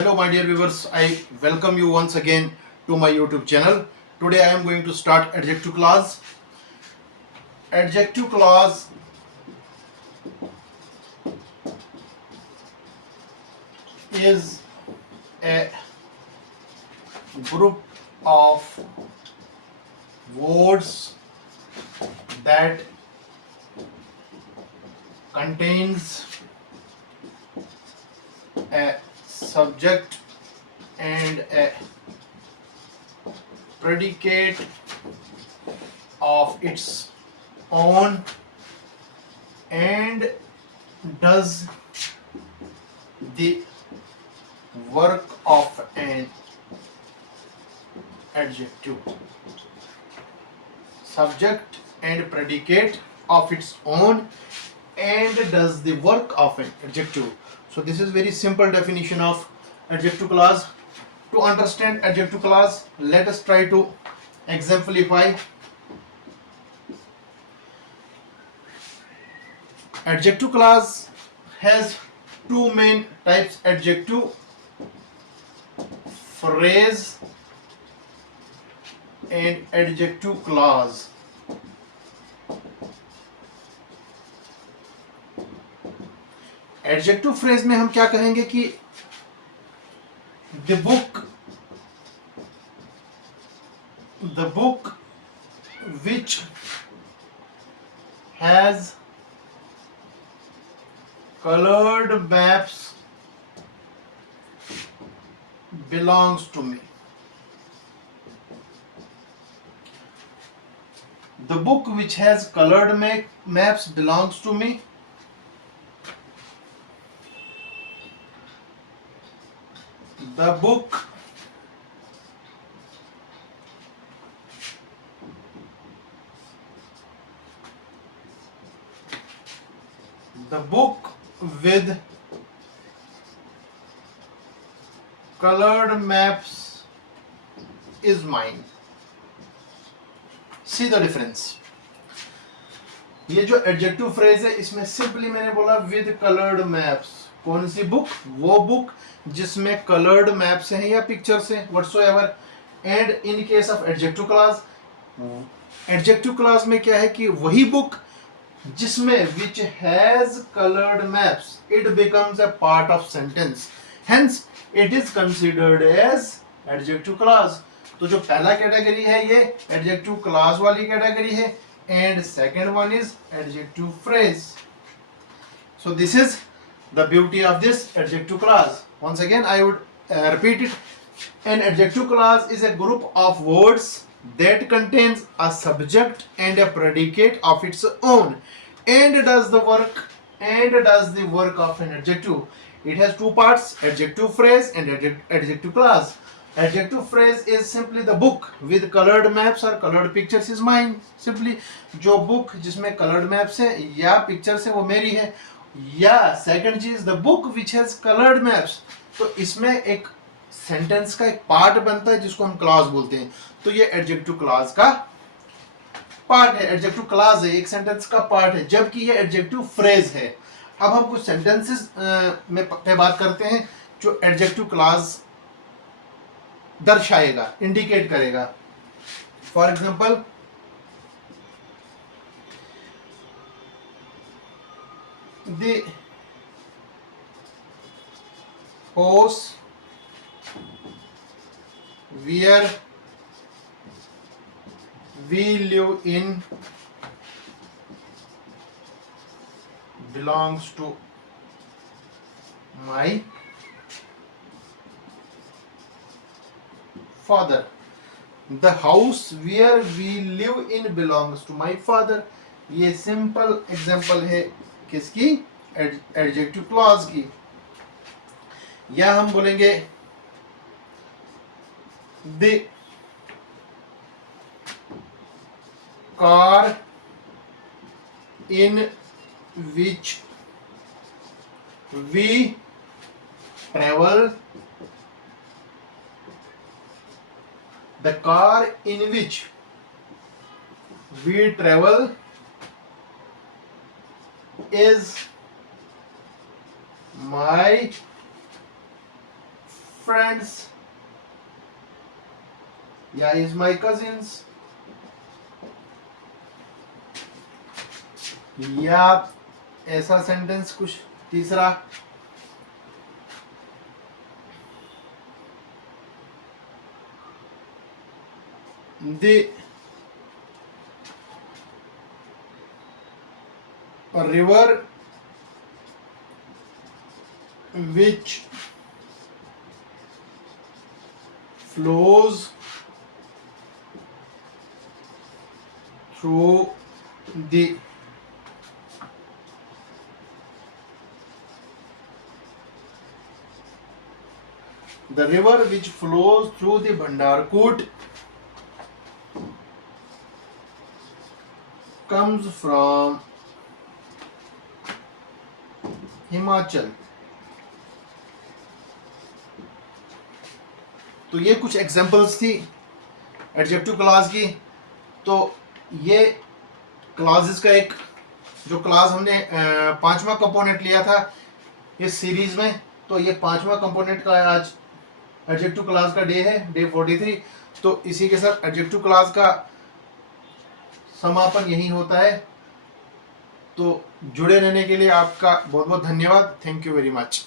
Hello my dear viewers, I welcome you once again to my YouTube channel. Today I am going to start adjective clause. Adjective clause is a group of words that contains a subject and a predicate of its own and does the work of an adjective. Subject and predicate of its own and does the work of an adjective. So this is very simple definition of adjective clause. To understand adjective clause, let us try to exemplify. Adjective clause has two main types: adjective phrase and adjective clause. Adjective phrase में हम क्या कहेंगे कि the book which has colored maps belongs to me. The book which has colored maps belongs to me. The book with colored maps is mine. See the difference. ये जो adjective phrase है इसमें simply मैंने बोला with coloured maps. कौन सी book? वो book जिसमें कलर्ड मैप्स हैं या पिक्चर्स हैं whatsoever. And in case of adjective class, adjective class में क्या है कि वही बुक जिसमें which has coloured maps, it becomes a part of sentence, hence it is considered as adjective class. तो जो पहला कैटेगरी है ये एडजेक्टिव क्लास वाली कैटेगरी है and second one is adjective phrase. So this is the beauty of this adjective clause. Once again I would repeat it. An adjective clause is a group of words that contains a subject and a predicate of its own and does the work of an adjective. It has two parts: adjective phrase and adjective clause. Adjective phrase is simply the book with colored maps or colored pictures is mine. Simply जो book जिसमें colored maps है या pictures है वो मेरी है. या second चीज the book which has colored maps, तो इसमें एक sentence का एक part बनता है जिसको हम clause बोलते हैं. तो ये adjective clause का part है, adjective clause है, एक sentence का part है, जबकि ये adjective phrase है. अब हम कुछ sentences में पे बात करते हैं जो adjective clause दर्शाएगा, इंडिकेट करेगा. For example, the house where we live in belongs to my father. The house where we live in belongs to my father. ये सिंपल एग्जांपल है किसकी? एडजेक्टिव क्लॉज की. या हम बोलेंगे the car in which we travel, the car in which we travel is my friends या is my cousins या ऐसा सेंटेंस कुछ तीसरा the river which flows through the river which flows through the Bhandarkut comes from Himachal. तो ये कुछ examples थी adjective clause की। तो ये क्लॉजेस का एक जो क्लॉज हमने पांचवा कंपोनेंट लिया था इस सीरीज में, तो ये पांचवा कंपोनेंट का आज एडजेक्टिव क्लॉज का डे है, डे 43। तो इसी के साथ एडजेक्टिव क्लॉज का समापन यही होता है। तो जुड़े रहने के लिए आपका बहुत बहुत धन्यवाद। Thank you very much.